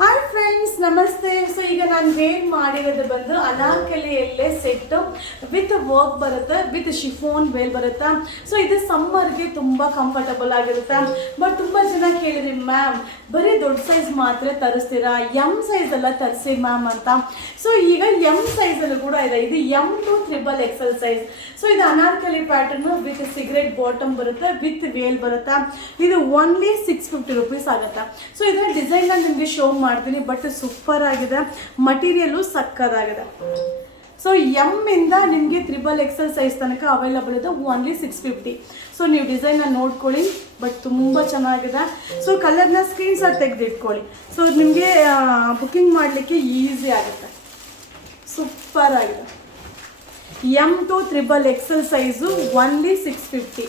Hi friends, ನಮಸ್ತೆ. So ಈಗ ನಾನು ವೇರ್ ಮಾಡಿರೋದು ಬಂದು ಅನಾರ್ಕಲಿಯಲ್ಲೇ ಸೆಟ್ ವಿತ್ ವರ್ಕ್ ಬರುತ್ತೆ, ವಿತ್ ಶಿಫೋನ್ ವೇಲ್ ಬರುತ್ತೆ. ಸೊ ಇದು ಸಮ್ಮರ್ಗೆ ತುಂಬ ಕಂಫರ್ಟಬಲ್ ಆಗಿರುತ್ತೆ. ಬಟ್ ತುಂಬ ಜನ ಕೇಳಿದ್ರಿ, ಮ್ಯಾಮ್ ಬರೀ ದೊಡ್ಡ ಸೈಜ್ ಮಾತ್ರ ತರಿಸ್ತೀರಾ, ಎಮ್ ಸೈಜ್ ಎಲ್ಲ ತರಿಸಿ ಮ್ಯಾಮ್ ಅಂತ. ಸೊ ಈಗ ಎಮ್ ಸೈಜಲ್ಲೂ ಕೂಡ ಇದೆ. ಇದು M to XXL size. So ಇದು Anarkali pattern with cigarette bottom ಬರುತ್ತೆ, ವಿತ್ ವೇಲ್ ಬರುತ್ತೆ. ಇದು ಓನ್ಲಿ 650 ರೂಪೀಸ್ ಆಗುತ್ತೆ. ಸೊ ಇದರ ಡಿಸೈನ್ ನಿಮಗೆ ಶೋ ಮಾಡ್ತೀನಿ. ಬಟ್ ಸೂಪರ್ ಆಗಿದೆ, ಮಟೀರಿಯಲು ಸಕ್ಕದಾಗಿದೆ. ಸೊ ಎಮ್ ಇಂದ ನಿಮಗೆ XXL ಸೈಜ್ ತನಕ ಅವೈಲಬಲ್ ಇದೆ, ಓನ್ಲಿ 650. ಸೊ ನೀವು ಡಿಸೈನ್ನ ನೋಡ್ಕೊಳ್ಳಿ, ಬಟ್ ತುಂಬ ಚೆನ್ನಾಗಿದೆ. ಸೊ ಕಲರ್ನ ಸ್ಕ್ರೀನ್ಶಾಟ್ ತೆಗೆದಿಟ್ಕೊಳ್ಳಿ. ಸೊ ನಿಮಗೆ ಬುಕ್ಕಿಂಗ್ ಮಾಡಲಿಕ್ಕೆ ಈಸಿ ಆಗುತ್ತೆ. ಸೂಪರ್ ಆಗಿದೆ. M to XXL size only 650.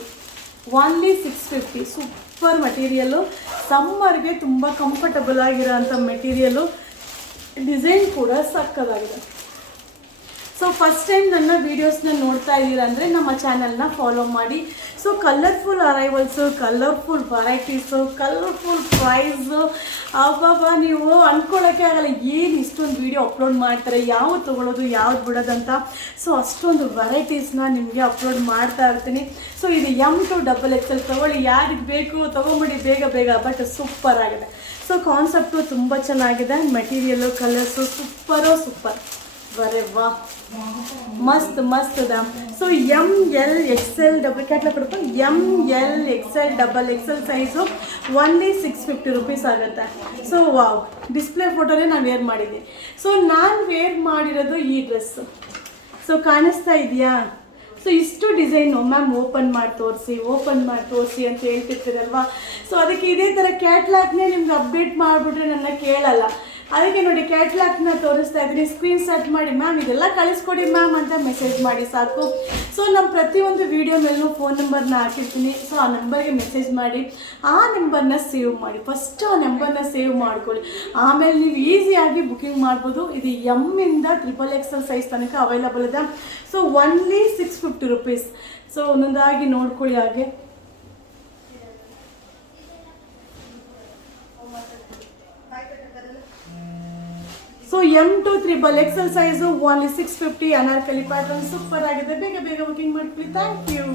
Only 650. Super material, ಸಮ್ಮರ್ಗೆ ತುಂಬ ಕಂಫರ್ಟಬಲ್ ಆಗಿರೋ ಅಂಥ ಮೆಟೀರಿಯಲ್ಲು. ಡಿಸೈನ್ ಕೂಡ ಸಕ್ಕದಾಗಿದೆ. ಸೊ ಫಸ್ಟ್ ಟೈಮ್ ನನ್ನ ವೀಡಿಯೋಸ್ನ ನೋಡ್ತಾ ಇದ್ದೀರಾ ಅಂದರೆ ನಮ್ಮ ಚಾನಲ್ನ ಫಾಲೋ ಮಾಡಿ. So colourful arrivals, colourful varieties, colourful price, ಅವಾಗ ನೀವು ಅಂದ್ಕೊಳ್ಳೋಕ್ಕೆ ಆಗಲ್ಲ ಏನು ಇಷ್ಟೊಂದು ವೀಡಿಯೋ ಅಪ್ಲೋಡ್ ಮಾಡ್ತಾರೆ, ಯಾವ್ದು ತೊಗೊಳ್ಳೋದು ಯಾವ್ದು ಬಿಡೋದಂತ. ಸೊ ಅಷ್ಟೊಂದು ವೆರೈಟೀಸ್ನ ನಿಮಗೆ ಅಪ್ಲೋಡ್ ಮಾಡ್ತಾ ಇರ್ತೀನಿ. ಸೊ ಇದು ಎಮ್ ಟು XXL ತೊಗೊಳ್ಳಿ, ಯಾರಿಗೆ ಬೇಕು ತೊಗೊಂಬಿಡಿ ಬೇಗ ಬೇಗ. ಬಟ್ ಸೂಪರ್ ಆಗಿದೆ. ಸೊ ಕಾನ್ಸೆಪ್ಟು ತುಂಬ ಚೆನ್ನಾಗಿದೆ, ಮೆಟೀರಿಯಲ್ಲು ಕಲರ್ಸು ಸೂಪರ್. ಬರೇ ವಾ, ಮಸ್ತ್ ಅದ. So ML XL double catalogue ಕೊಡಪ್ಪ. ML XL XXL size only 650 rupees ಆಗುತ್ತೆ. ಸೊ ವಾವ್, ಡಿಸ್ಪ್ಲೇ ಫೋಟೋನೇ ನಾನು ವೇರ್ ಮಾಡಿದ್ದೀನಿ. ಸೊ ನಾನು ವೇರ್ ಮಾಡಿರೋದು ಈ ಡ್ರೆಸ್ಸು. ಸೊ ಕಾಣಿಸ್ತಾ ಇದೆಯಾ? ಸೊ ಇಷ್ಟು ಡಿಸೈನು ಮ್ಯಾಮ್ ಓಪನ್ ಮಾಡಿ ತೋರಿಸಿ ಅಂತ ಹೇಳ್ತಿರ್ತೀರಲ್ವಾ. ಸೊ ಅದಕ್ಕೆ ಇದೇ ಥರ ಕ್ಯಾಟ್ಲಾಗ್ನೇ ನಿಮ್ಗೆ ಅಪ್ಡೇಟ್ ಮಾಡಿಬಿಟ್ರೆ ನನ್ನ ಕೇಳಲ್ಲ. ಅದಕ್ಕೆ ನೋಡಿ ಕ್ಯಾಟ್ಲಾಗ್ನ ತೋರಿಸ್ತಾ ಇದ್ದೀನಿ. ಸ್ಕ್ರೀನ್ಶಾಟ್ ಮಾಡಿ ಮ್ಯಾಮ್ ಇದೆಲ್ಲ ಕಳಿಸ್ಕೊಡಿ ಮ್ಯಾಮ್ ಅಂತ ಮೆಸೇಜ್ ಮಾಡಿ ಸಾಕು. ಸೊ ನಮ್ಮ ಪ್ರತಿಯೊಂದು ವೀಡಿಯೋ ಮೇಲೂ ಫೋನ್ ನಂಬರ್ನ ಹಾಕಿರ್ತೀನಿ. ಸೊ ಆ ನಂಬರ್ಗೆ ಮೆಸೇಜ್ ಮಾಡಿ, ಆ ನಂಬರ್ನ ಸೇವ್ ಮಾಡಿ. ಫಸ್ಟ್ ಆ ನಂಬರ್ನ ಸೇವ್ ಮಾಡ್ಕೊಳ್ಳಿ, ಆಮೇಲೆ ನೀವು ಈಸಿಯಾಗಿ ಬುಕ್ಕಿಂಗ್ ಮಾಡ್ಬೋದು. ಇದು ಎಮ್ ಇಂದ XXL ಸೈಜ್ ತನಕ ಅವೈಲಬಲ್ ಇದೆ. So only 650 rupees. ಸೊ ಒಂದೊಂದಾಗಿ ನೋಡ್ಕೊಳ್ಳಿ ಹಾಗೆ. So M to XXL size only 650. Anarkali pattern super ಆಗಿದೆ. ಬೇಗ ಬುಕ್ಕಿಂಗ್ ಮಾಡ್ಕೊಳ್ಳಿ. Thank you.